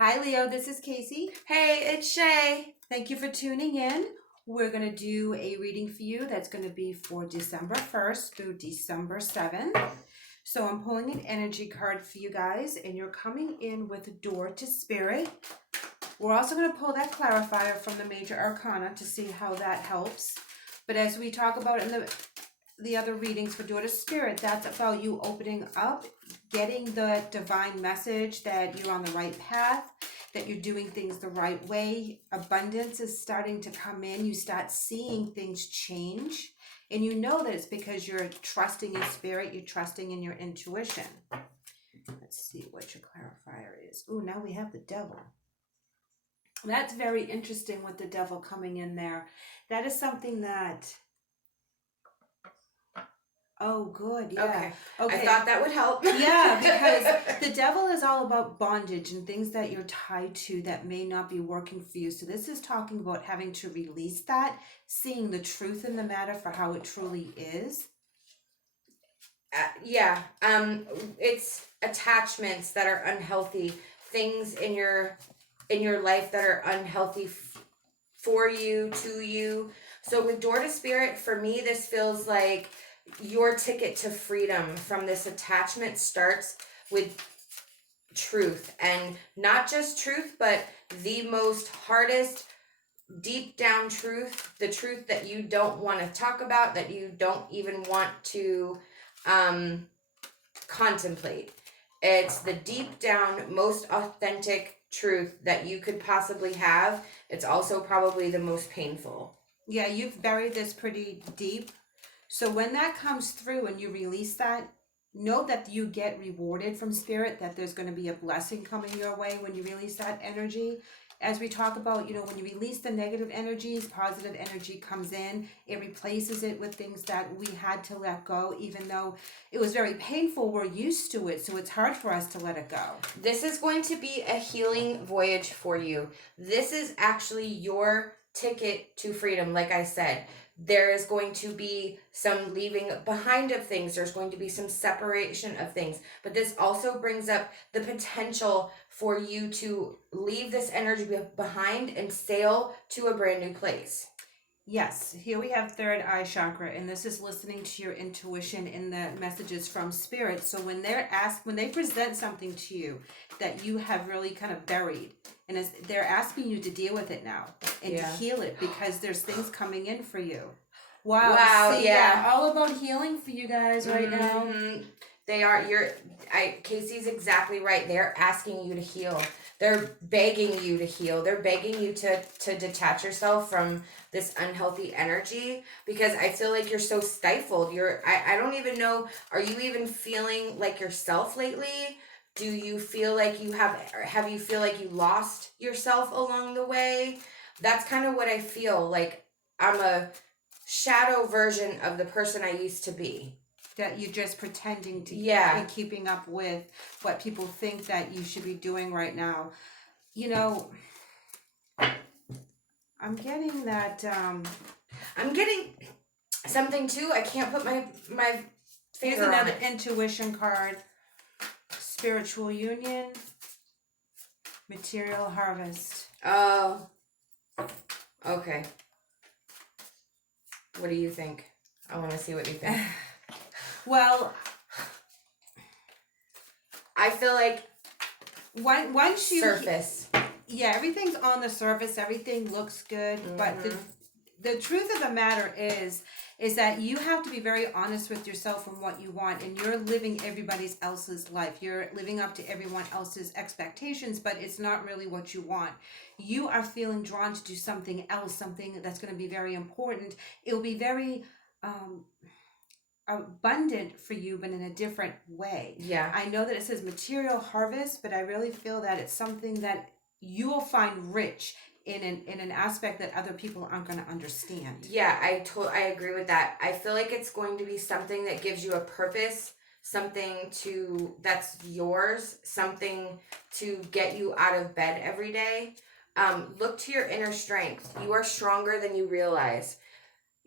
Hi, Leo. This is KACEE. Hey, it's SHAE. Thank you for tuning in. We're going to do a reading for you that's going to be for December 1st through December 7th. So I'm pulling an energy card for you guys, and you're coming in with Door to Spirit. We're also going to pull that clarifier from the Major Arcana to see how that helps. But as we talk about in the other readings for Door to Spirit, that's about you opening up, getting the divine message that you're on the right path, that you're doing things the right way. Abundance is starting to come in. You start seeing things change. And you know that it's because you're trusting in spirit, you're trusting in your intuition. Let's see what your clarifier is. Ooh, now we have the devil. That's very interesting with the devil coming in there. That is something that... Oh, good. Yeah. Okay. I thought that would help. Yeah, because the devil is all about bondage and things that you're tied to that may not be working for you. So this is talking about having to release that, seeing the truth in the matter for how it truly is. It's attachments that are unhealthy, things in your life that are unhealthy for you, to you. So with Door to Spirit, for me, this feels like your ticket to freedom from this attachment starts with truth, and not just truth, but the most hardest, deep down truth, the truth that you don't want to talk about, that you don't even want to contemplate. It's the deep down, most authentic truth that you could possibly have. It's also probably the most painful. Yeah, you've buried this pretty deep. So when that comes through and you release that, know that you get rewarded from spirit, that there's going to be a blessing coming your way when you release that energy. As we talk about, when you release the negative energies, positive energy comes in. It replaces it with things that we had to let go, even though it was very painful. We're used to it, so it's hard for us to let it go. This is going to be a healing voyage for you. This is actually your ticket to freedom, like I said. There is going to be some leaving behind of things. There's going to be some separation of things. But this also brings up the potential for you to leave this energy behind and sail to a brand new place. Yes, here we have third eye chakra, and this is listening to your intuition in the messages from spirit. So when they present something to you that you have really kind of buried, and they're asking you to deal with it now and to heal it, because there's things coming in for you. Wow. See, yeah, all about healing for you guys right now. They are. KACEE's exactly right. They're asking you to heal. They're begging you to heal. They're begging you to detach yourself from this unhealthy energy, because I feel like you're so stifled. I don't even know, are you even feeling like yourself lately? Do you feel like you have you feel like you lost yourself along the way? That's kind of what I feel like. I'm a shadow version of the person I used to be. That you're just pretending to and keeping up with what people think that you should be doing right now. I'm getting that. I'm getting something too. I can't put my finger Here's another intuition card. Spiritual union. Material harvest. Oh. Okay. What do you think? I want to see what you think. Well, I feel like once you surface. Everything's on the surface. Everything looks good, but the truth of the matter is that you have to be very honest with yourself and what you want, and you're living everybody else's life. You're living up to everyone else's expectations, but it's not really what you want. You are feeling drawn to do something else, something that's going to be very important. It will be very abundant for you, but in a different way. Yeah. I know that it says material harvest, but I really feel that it's something that you will find rich in an aspect that other people aren't going to understand. Yeah, I agree with that. I feel like it's going to be something that gives you a purpose, something that's yours, something to get you out of bed every day. Look to your inner strength. You are stronger than you realize.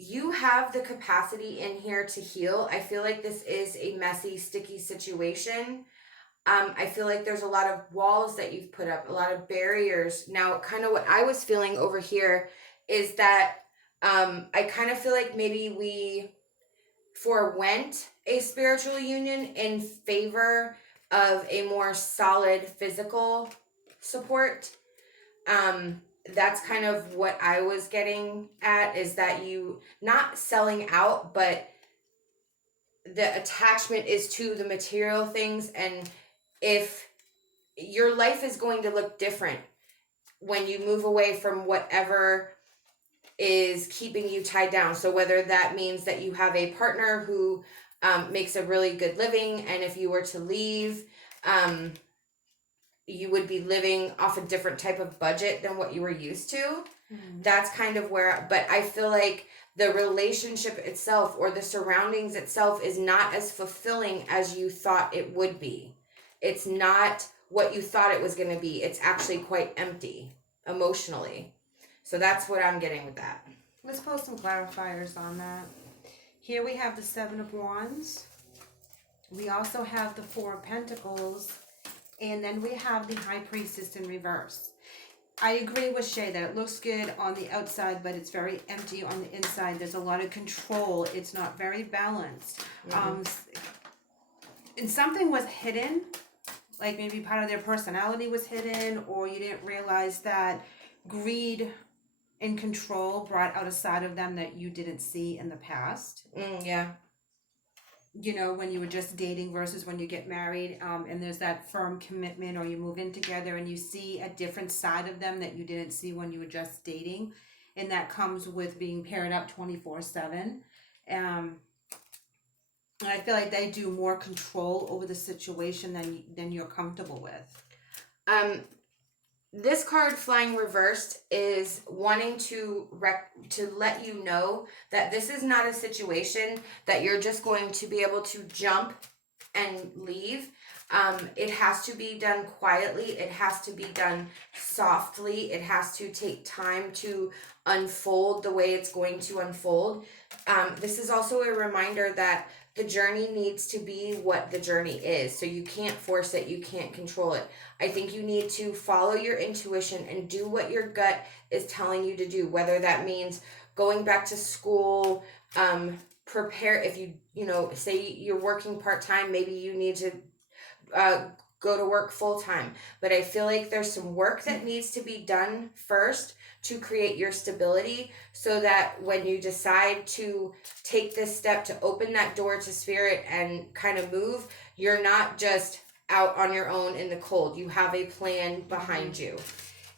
You have the capacity in here to heal. I feel like this is a messy, sticky situation. I feel like there's a lot of walls that you've put up, a lot of barriers. Now, kind of what I was feeling over here is that I kind of feel like maybe we forewent a spiritual union in favor of a more solid physical support. That's kind of what I was getting at, is that you not selling out, but the attachment is to the material things. And if your life is going to look different when you move away from whatever is keeping you tied down. So whether that means that you have a partner who makes a really good living, and if you were to leave, you would be living off a different type of budget than what you were used to. That's kind of where, but I feel like the relationship itself or the surroundings itself is not as fulfilling as you thought it would be. It's not what you thought it was going to be. It's actually quite empty emotionally. So that's what I'm getting with that. Let's post some clarifiers on that. Here we have the Seven of Wands. We also have the Four of Pentacles. And then we have the High Priestess in reverse. I agree with SHAE that it looks good on the outside, but it's very empty on the inside. There's a lot of control. It's not very balanced. And something was hidden, like maybe part of their personality was hidden, or you didn't realize that greed and control brought out a side of them that you didn't see in the past. Yeah. You know, when you were just dating versus when you get married, and there's that firm commitment, or you move in together and you see a different side of them that you didn't see when you were just dating. And that comes with being paired up 24/7. And I feel like they do more control over the situation than you're comfortable with. This card flying reversed is wanting to let you know that this is not a situation that you're just going to be able to jump and leave. It has to be done quietly. It has to be done softly. It has to take time to unfold the way it's going to unfold. This is also a reminder that the journey needs to be what the journey is. So you can't force it. You can't control it. I think you need to follow your intuition and do what your gut is telling you to do, whether that means going back to school, prepare. If you say you're working part-time, maybe you need to go to work full-time. But I feel like there's some work that needs to be done first to create your stability, so that when you decide to take this step to open that door to spirit and kind of move, you're not just out on your own in the cold. You have a plan behind you.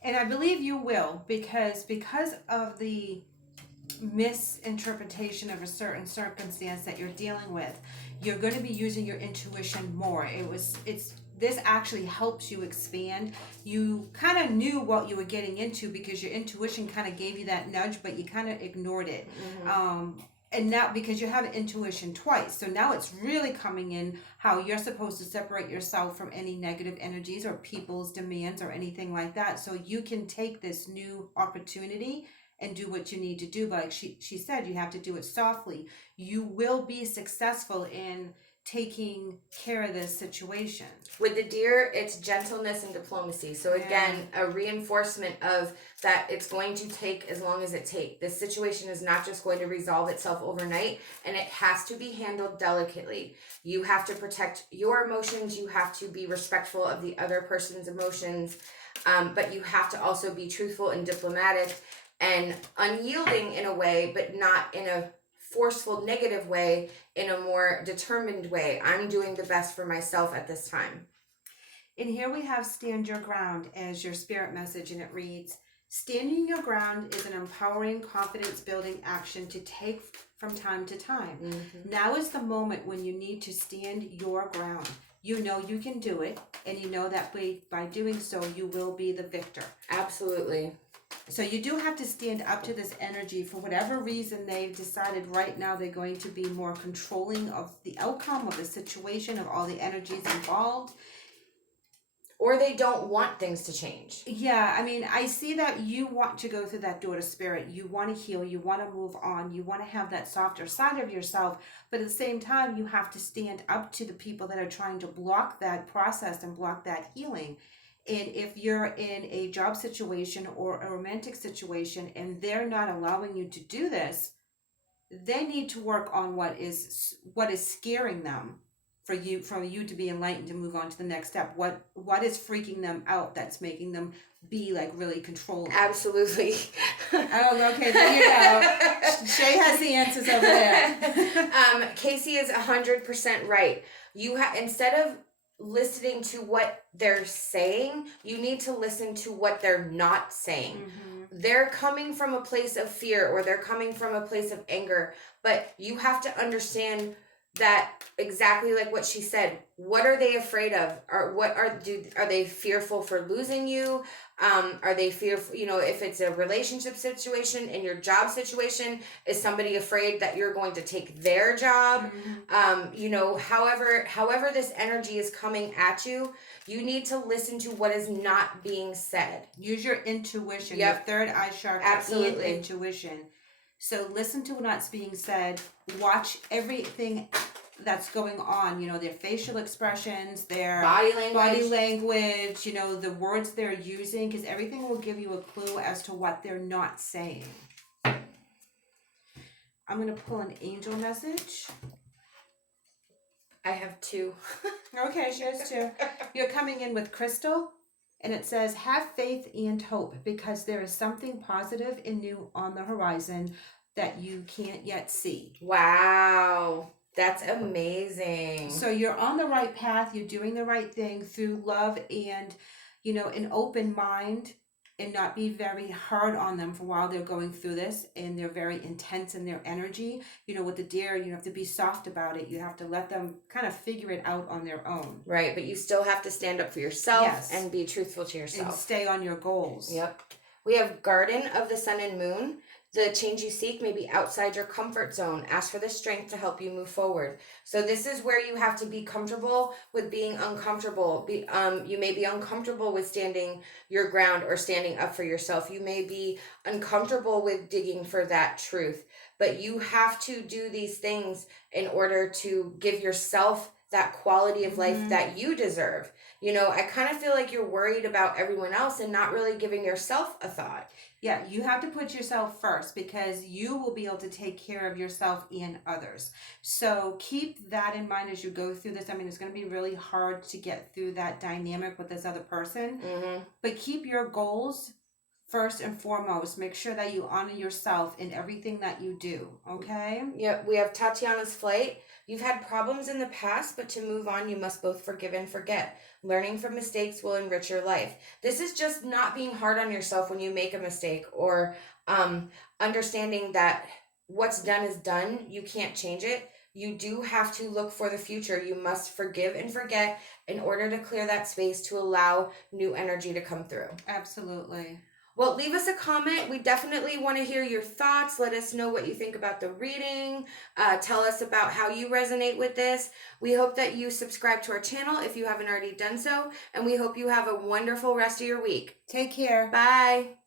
And I believe you will, because of the misinterpretation of a certain circumstance that you're dealing with, you're going to be using your intuition more. This actually helps you expand. You kind of knew what you were getting into because your intuition kind of gave you that nudge, but you kind of ignored it. And now, because you have intuition twice, so now it's really coming in how you're supposed to separate yourself from any negative energies or people's demands or anything like that, so you can take this new opportunity and do what you need to do. But like she said, you have to do it softly. You will be successful in taking care of this situation. With the deer, it's gentleness and diplomacy. So again, a reinforcement of that it's going to take as long as it takes. This situation is not just going to resolve itself overnight, and it has to be handled delicately. You have to protect your emotions. You have to be respectful of the other person's emotions. But you have to also be truthful and diplomatic and unyielding in a way, but not in a forceful negative way, in a more determined way. I'm doing the best for myself at this time. And here we have stand your ground as your spirit message, and it reads, standing your ground is an empowering, confidence building action to take from time to time. Now is the moment when you need to stand your ground. You know you can do it, and you know that by doing so you will be the victor. Absolutely. So you do have to stand up to this energy. For whatever reason, they've decided right now they're going to be more controlling of the outcome of the situation, of all the energies involved. or they don't want things to change. Yeah, I mean, I see that you want to go through that door to spirit. You want to heal. You want to move on. You want to have that softer side of yourself. But at the same time, you have to stand up to the people that are trying to block that process and block that healing. And if you're in a job situation or a romantic situation and they're not allowing you to do this, they need to work on what is scaring them for you to be enlightened to move on to the next step. What is freaking them out that's making them be like really controlling? Absolutely. Oh, okay, there you go. Shay has the answers over there. KACEE is 100% right. Instead of listening to what they're saying, you need to listen to what they're not saying. They're coming from a place of fear, or they're coming from a place of anger, but you have to understand that exactly like what she said. What are they afraid of? Or are they fearful for losing you? Are they fearful, if it's a relationship situation, in your job situation, is somebody afraid that you're going to take their job? However this energy is coming at you, you need to listen to what is not being said. Use your intuition, Yep. your third eye chakra. Absolutely. And intuition. So listen to what's being said. Watch everything that's going on, their facial expressions, their Body language, language, the words they're using, because everything will give you a clue as to what they're not saying. I'm going to pull an angel message. I have 2. Okay, she has 2. You're coming in with crystal, and it says, have faith and hope, because there is something positive and new on the horizon that you can't yet see. Wow. That's amazing. So you're on the right path. You're doing the right thing through love and, an open mind, and not be very hard on them for while they're going through this. And they're very intense in their energy. With the deer, you have to be soft about it. You have to let them kind of figure it out on their own. Right, but you still have to stand up for yourself. Yes. And be truthful to yourself. And stay on your goals. Yep. We have Garden of the Sun and Moon. The change you seek may be outside your comfort zone. Ask for the strength to help you move forward. So this is where you have to be comfortable with being uncomfortable. You may be uncomfortable with standing your ground or standing up for yourself. You may be uncomfortable with digging for that truth. But you have to do these things in order to give yourself that quality of life that you deserve. I kind of feel like you're worried about everyone else and not really giving yourself a thought. Yeah, you have to put yourself first, because you will be able to take care of yourself and others. So keep that in mind as you go through this. I mean, it's going to be really hard to get through that dynamic with this other person, but keep your goals first and foremost. Make sure that you honor yourself in everything that you do, okay? Yep, we have Tatiana's Flight. You've had problems in the past, but to move on, you must both forgive and forget. Learning from mistakes will enrich your life. This is just not being hard on yourself when you make a mistake, or understanding that what's done is done. You can't change it. You do have to look for the future. You must forgive and forget in order to clear that space to allow new energy to come through. Absolutely. Well, leave us a comment. We definitely want to hear your thoughts. Let us know what you think about the reading. Tell us about how you resonate with this. We hope that you subscribe to our channel if you haven't already done so. And we hope you have a wonderful rest of your week. Take care. Bye.